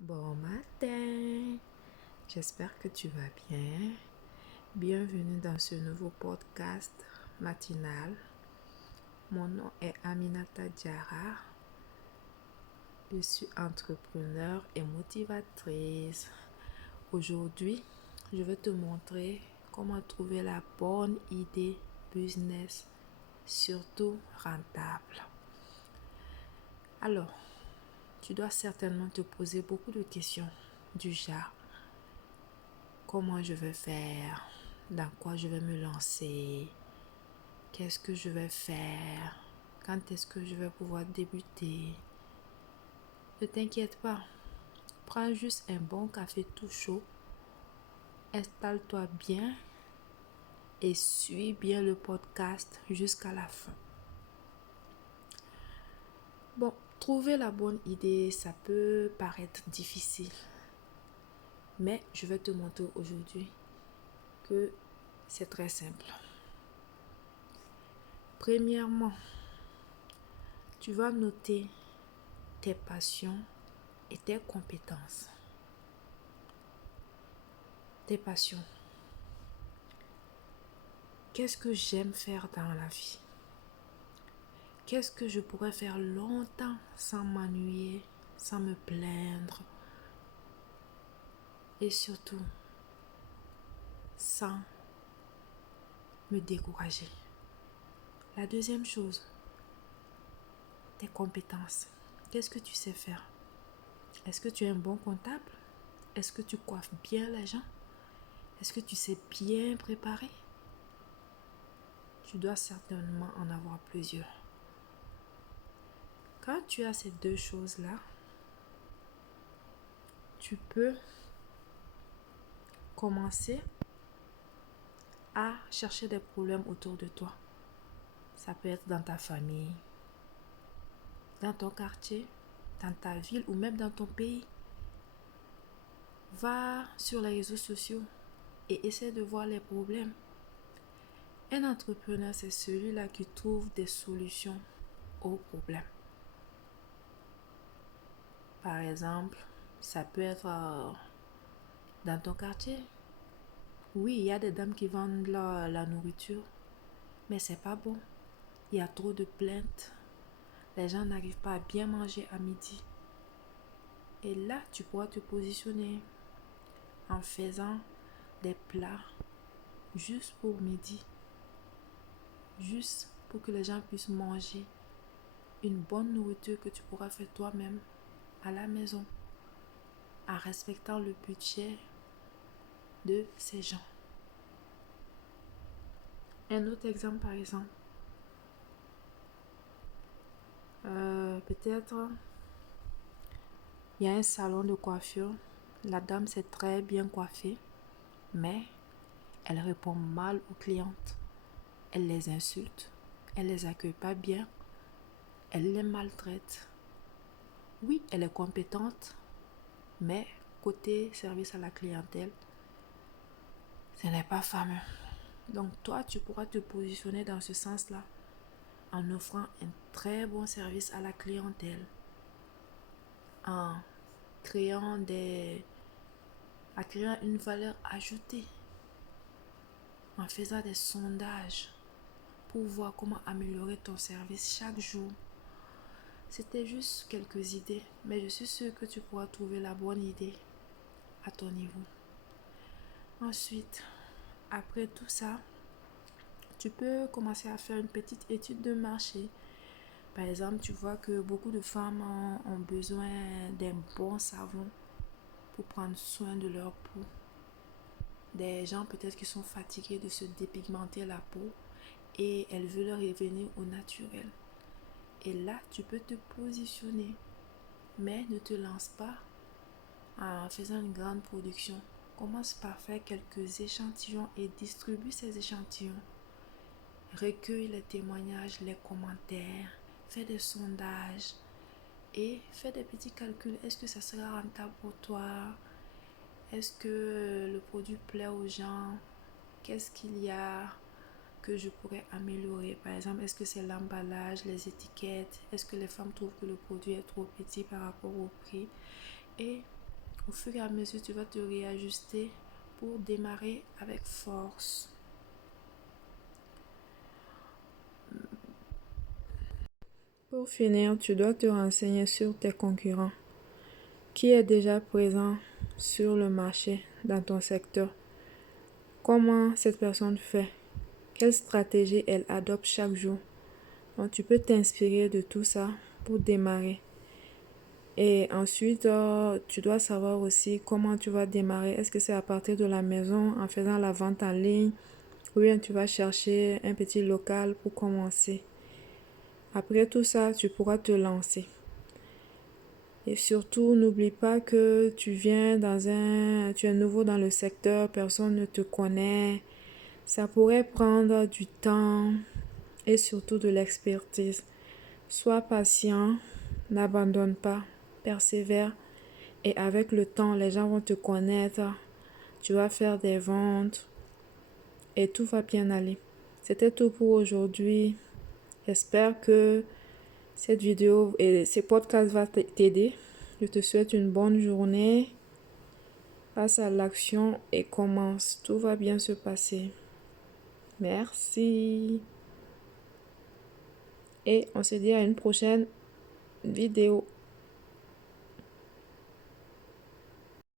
Bon matin, j'espère que tu vas bien. Bienvenue dans ce nouveau podcast matinal. Mon nom est Aminata Diarra. Je suis entrepreneur et motivatrice. Aujourd'hui, je vais te montrer comment trouver la bonne idée business, surtout rentable. Alors, tu dois certainement te poser beaucoup de questions du genre: comment je vais faire? Dans quoi je vais me lancer? Qu'est-ce que je vais faire? Quand est-ce que je vais pouvoir débuter? Ne t'inquiète pas. Prends juste un bon café tout chaud. Installe-toi bien et suis bien le podcast jusqu'à la fin. Bon, trouver la bonne idée, ça peut paraître difficile. Mais je vais te montrer aujourd'hui que c'est très simple. Premièrement, tu vas noter tes passions et tes compétences. Tes passions. Qu'est-ce que j'aime faire dans la vie? Qu'est-ce que je pourrais faire longtemps sans m'ennuyer, sans me plaindre et surtout sans me décourager? La deuxième chose, tes compétences. Qu'est-ce que tu sais faire? Est-ce que tu es un bon comptable? Est-ce que tu coiffes bien les gens? Est-ce que tu sais bien préparer? Tu dois certainement en avoir plusieurs. Quand tu as ces deux choses-là, tu peux commencer à chercher des problèmes autour de toi. Ça peut être dans ta famille, dans ton quartier, dans ta ville ou même dans ton pays. Va sur les réseaux sociaux et essaie de voir les problèmes. Un entrepreneur, c'est celui-là qui trouve des solutions aux problèmes. Par exemple, ça peut être dans ton quartier. Oui, il y a des dames qui vendent la nourriture, mais c'est pas bon. Il y a trop de plaintes. Les gens n'arrivent pas à bien manger à midi. Et là, tu pourras te positionner en faisant des plats juste pour midi. Juste pour que les gens puissent manger une bonne nourriture que tu pourras faire toi-même à la maison, en respectant le budget de ces gens. Un autre exemple, par exemple. Peut-être, il y a un salon de coiffure. La dame s'est très bien coiffée, mais elle répond mal aux clientes. Elle les insulte. Elle les accueille pas bien. Elle les maltraite. Oui, elle est compétente, mais côté service à la clientèle, ce n'est pas fameux. Donc toi, tu pourras te positionner dans ce sens-là en offrant un très bon service à la clientèle, en créant une valeur ajoutée, en faisant des sondages pour voir comment améliorer ton service chaque jour. C'était juste quelques idées, mais je suis sûre que tu pourras trouver la bonne idée à ton niveau. Ensuite, après tout ça, tu peux commencer à faire une petite étude de marché. Par exemple, tu vois que beaucoup de femmes ont besoin d'un bon savon pour prendre soin de leur peau. Des gens peut-être qui sont fatigués de se dépigmenter la peau et elles veulent revenir au naturel. Et là, tu peux te positionner, mais ne te lance pas en faisant une grande production. Commence par faire quelques échantillons et distribue ces échantillons. Recueille les témoignages, les commentaires, fais des sondages et fais des petits calculs. Est-ce que ça sera rentable pour toi? Est-ce que le produit plaît aux gens? Qu'est-ce qu'il y a que je pourrais améliorer? Par exemple, est-ce que c'est l'emballage, les étiquettes? Est-ce que les femmes trouvent que le produit est trop petit par rapport au prix? Et Au fur et à mesure, tu vas te réajuster pour démarrer avec force. Pour finir, tu dois te renseigner sur tes concurrents. Qui est déjà présent sur le marché dans ton secteur? Comment cette personne fait? Quelle stratégie elle adopte chaque jour? Donc, tu peux t'inspirer de tout ça pour démarrer. Et ensuite, tu dois savoir aussi comment tu vas démarrer. Est-ce que c'est à partir de la maison en faisant la vente en ligne ou bien tu vas chercher un petit local pour commencer. Après tout ça, tu pourras te lancer. Et surtout, n'oublie pas que tu es nouveau dans le secteur, personne ne te connaît. Ça pourrait prendre du temps et surtout de l'expertise. Sois patient, n'abandonne pas, persévère et avec le temps, les gens vont te connaître. Tu vas faire des ventes et tout va bien aller. C'était tout pour aujourd'hui. J'espère que cette vidéo et ces podcasts vont t'aider. Je te souhaite une bonne journée. Passe à l'action et commence. Tout va bien se passer. Merci. Et on se dit à une prochaine vidéo.